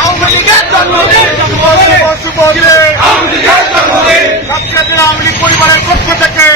আওয়ামী লীগের পরিবারের পক্ষ থেকে।